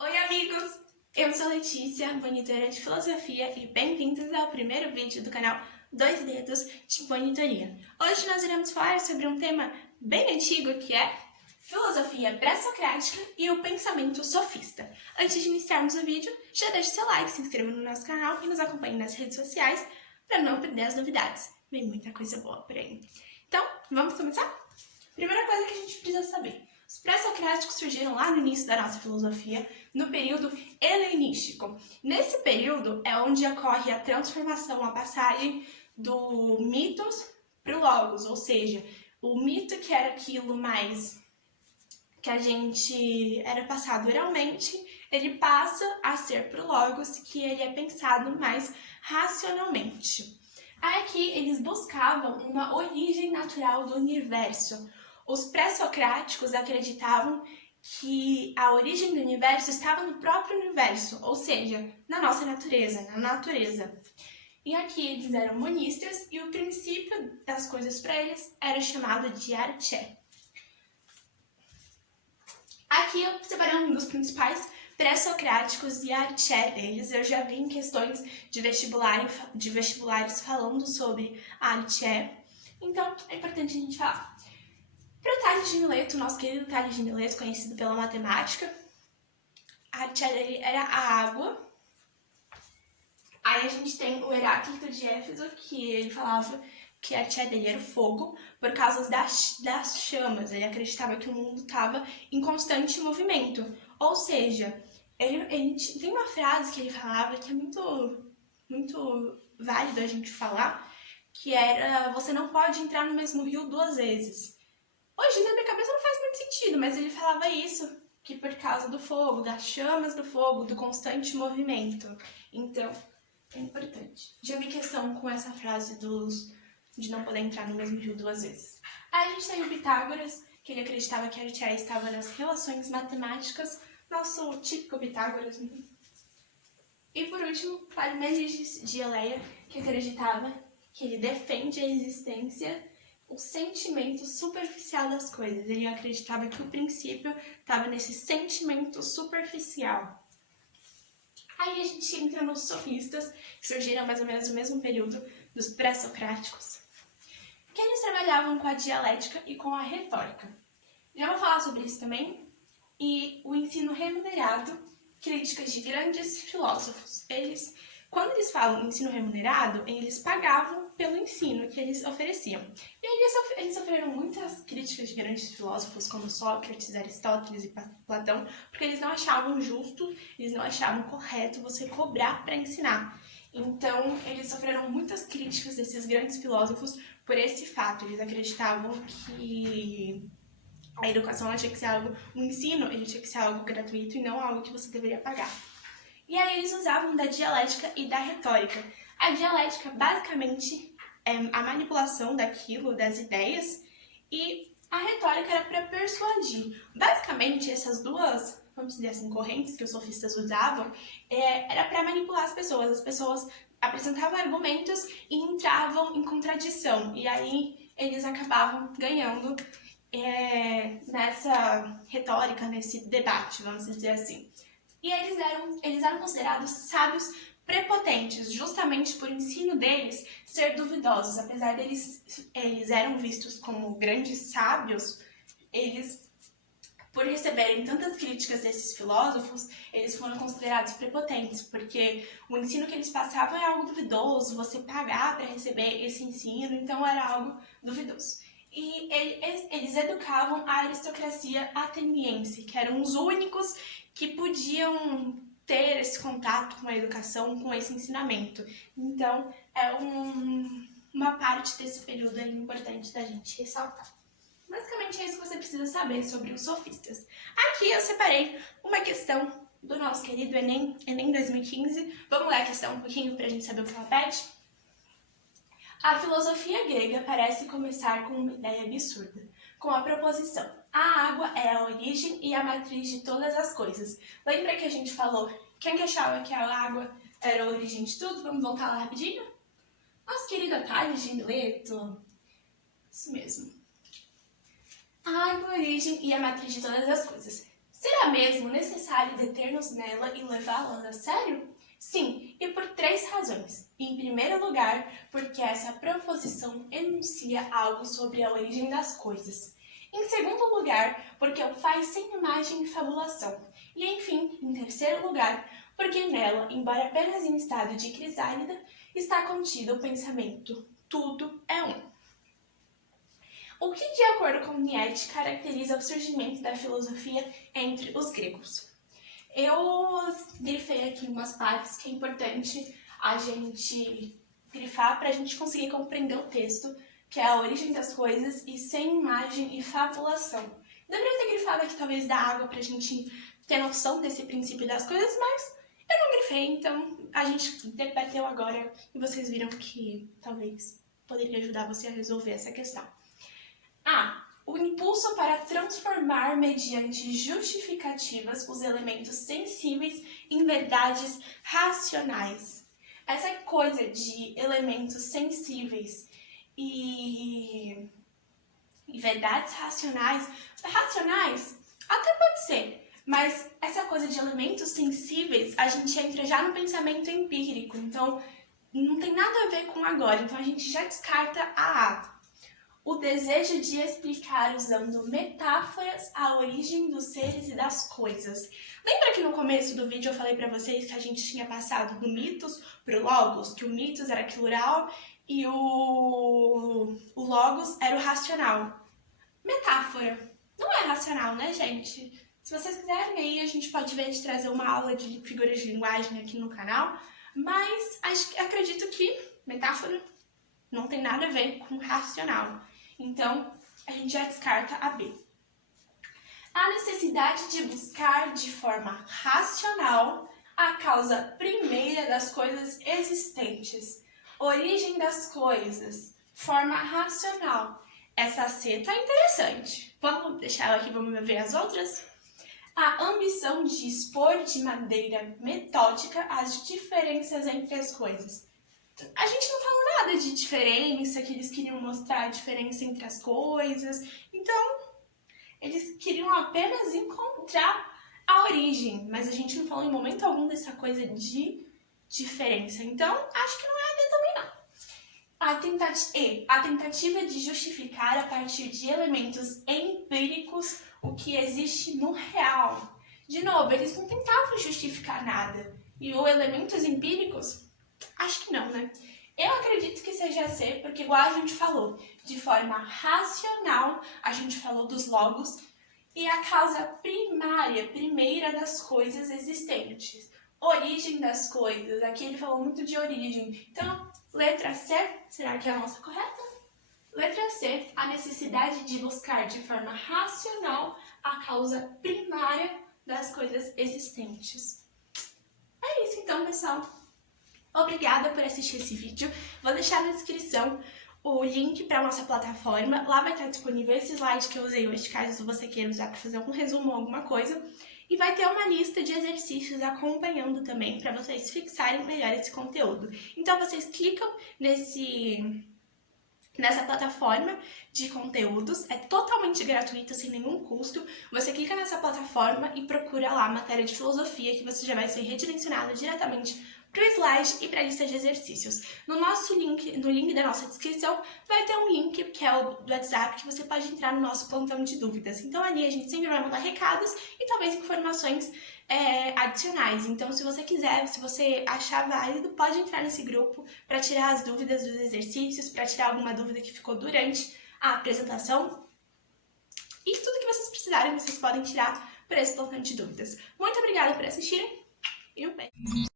Oi, amigos! Eu sou Letícia, monitora de filosofia, e bem-vindos ao primeiro vídeo do canal Dois Dedos de Monitoria. Hoje nós iremos falar sobre um tema bem antigo que é filosofia pré-socrática e o pensamento sofista. Antes de iniciarmos o vídeo, já deixe seu like, se inscreva no nosso canal e nos acompanhe nas redes sociais para não perder as novidades. Vem muita coisa boa por aí. Então, vamos começar? Primeira coisa que a gente precisa saber. Os pré-socráticos surgiram lá no início da nossa filosofia, no período helenístico. Nesse período é onde ocorre a transformação, a passagem do mitos para o logos, ou seja, o mito que era aquilo mais que a gente era passado oralmente, ele passa a ser pro logos, que ele é pensado mais racionalmente. Aqui eles buscavam uma origem natural do universo. Os pré-socráticos acreditavam que a origem do universo estava no próprio universo, ou seja, na nossa natureza, na natureza. E aqui eles eram monistas e o princípio das coisas para eles era chamado de arché. Aqui eu separei um dos principais pré-socráticos e a arché deles. Eu já vi em questões de vestibulares falando sobre a arché, então é importante a gente falar. Para o Tales de Mileto, nosso querido Tales de Mileto, conhecido pela matemática, a arché dele era a água. Aí a gente tem o Heráclito de Éfeso, que ele falava que a arché dele era o fogo por causa das chamas. Ele acreditava que o mundo estava em constante movimento. Ou seja, ele tem uma frase que ele falava que é muito válido a gente falar, que era: você não pode entrar no mesmo rio duas vezes. Hoje, na minha cabeça, não faz muito sentido, mas ele falava isso, que por causa do fogo, das chamas do fogo, do constante movimento. Então, é importante. Já vi questão com essa frase de não poder entrar no mesmo rio duas vezes. Aí a gente tem o Pitágoras, que ele acreditava que a arché estava nas relações matemáticas, nosso típico Pitágoras. E por último, Parmênides de Eleia, que acreditava que ele defende a existência, o sentimento superficial das coisas. Ele acreditava que o princípio estava nesse sentimento superficial. Aí a gente entra nos sofistas, que surgiram mais ou menos no mesmo período dos pré-socráticos, que eles trabalhavam com a dialética e com a retórica. Já vou falar sobre isso também. E o ensino remunerado, críticas de grandes filósofos. Quando eles falam ensino remunerado, eles pagavam pelo ensino que eles ofereciam. E eles sofreram muitas críticas de grandes filósofos como Sócrates, Aristóteles e Platão, porque eles não achavam justo, eles não achavam correto você cobrar para ensinar. Então, eles sofreram muitas críticas desses grandes filósofos por esse fato. Eles acreditavam que a educação tinha que ser algo, o ensino ele tinha que ser algo gratuito e não algo que você deveria pagar. E aí eles usavam da dialética e da retórica. A dialética, basicamente, é a manipulação daquilo, das ideias, e a retórica era para persuadir. Basicamente, essas duas, vamos dizer assim, correntes que os sofistas usavam, era para manipular as pessoas. As pessoas apresentavam argumentos e entravam em contradição. E aí eles acabavam ganhando nessa retórica, nesse debate, vamos dizer assim. E eles eram considerados sábios prepotentes, justamente por o ensino deles ser duvidosos. Apesar deles eles eram vistos como grandes sábios, eles, por receberem tantas críticas desses filósofos, eles foram considerados prepotentes, porque o ensino que eles passavam é algo duvidoso, você pagar para receber esse ensino, então era algo duvidoso. E eles educavam a aristocracia ateniense, que eram os únicos que podiam ter esse contato com a educação, com esse ensinamento. Então, é uma parte desse período importante da gente ressaltar. Basicamente é isso que você precisa saber sobre os sofistas. Aqui eu separei uma questão do nosso querido Enem 2015. Vamos ler a questão um pouquinho para a gente saber o que ela pede? A filosofia grega parece começar com uma ideia absurda, com a proposição: a água é a origem e a matriz de todas as coisas. Lembra que a gente falou quem que achava que a água era a origem de tudo? Vamos voltar lá rapidinho? Nosso querido Tales de Mileto. Isso mesmo. A água é a origem e a matriz de todas as coisas. Será mesmo necessário deter-nos nela e levá-la a sério? Sim, e por 3 razões. Em primeiro lugar, porque essa proposição enuncia algo sobre a origem das coisas. Em segundo lugar, porque o faz sem imagem e fabulação. E enfim, em terceiro lugar, porque nela, embora apenas em estado de crisálida, está contido o pensamento: tudo é um. O que, de acordo com Nietzsche, caracteriza o surgimento da filosofia entre os gregos? Eu grifei aqui umas partes que é importante a gente grifar para a gente conseguir compreender o texto, que é a origem das coisas e sem imagem e fabulação. Deveria ter grifado aqui talvez da água para a gente ter noção desse princípio das coisas, mas eu não grifei, então a gente debateu agora e vocês viram que talvez poderia ajudar você a resolver essa questão. O impulso para transformar mediante justificativas os elementos sensíveis em verdades racionais. Essa coisa de elementos sensíveis e verdades racionais até pode ser, mas essa coisa de elementos sensíveis, a gente entra já no pensamento empírico, então não tem nada a ver com agora, então a gente já descarta a o desejo de explicar usando metáforas a origem dos seres e das coisas. Lembra que no começo do vídeo eu falei pra vocês que a gente tinha passado do mitos pro logos, que o mitos era aquilo real e o logos era o racional. Metáfora. Não é racional, né, gente? Se vocês quiserem aí, a gente pode ver de trazer uma aula de figuras de linguagem aqui no canal, mas acredito que metáfora não tem nada a ver com racional. Então, a gente já descarta a B. A necessidade de buscar de forma racional a causa primeira das coisas existentes. Origem das coisas. Forma racional. Essa C tá interessante. Vamos deixar ela aqui, vamos ver as outras? A ambição de expor de maneira metódica as diferenças entre as coisas. A gente não falou nada de diferença, que eles queriam mostrar a diferença entre as coisas. Então, eles queriam apenas encontrar a origem. Mas a gente não falou em momento algum dessa coisa de diferença. Então, acho que não é a D também não. A tentativa de justificar a partir de elementos empíricos o que existe no real. De novo, eles não tentavam justificar nada. E os elementos empíricos... Acho que não, né? Eu acredito que seja C, porque igual a gente falou, de forma racional, a gente falou dos logos, e a causa primeira das coisas existentes. Origem das coisas, aqui ele falou muito de origem. Então, letra C, será que é a nossa correta? Letra C, a necessidade de buscar de forma racional a causa primária das coisas existentes. É isso então, pessoal. Obrigada por assistir esse vídeo. Vou deixar na descrição o link para a nossa plataforma. Lá vai estar disponível esse slide que eu usei hoje, caso você queira usar para fazer algum resumo ou alguma coisa. E vai ter uma lista de exercícios acompanhando também, para vocês fixarem melhor esse conteúdo. Então, vocês clicam nessa plataforma de conteúdos, é totalmente gratuito, sem nenhum custo. Você clica nessa plataforma e procura lá a matéria de filosofia, que você já vai ser redirecionado diretamente para o slide e para a lista de exercícios. No link da nossa descrição, vai ter um link que é o do WhatsApp, que você pode entrar no nosso plantão de dúvidas. Então ali a gente sempre vai mandar recados e talvez informações adicionais. Então se você quiser, se você achar válido, pode entrar nesse grupo para tirar as dúvidas dos exercícios, para tirar alguma dúvida que ficou durante a apresentação. E tudo que vocês precisarem, vocês podem tirar por esse plantão de dúvidas. Muito obrigada por assistirem e um beijo!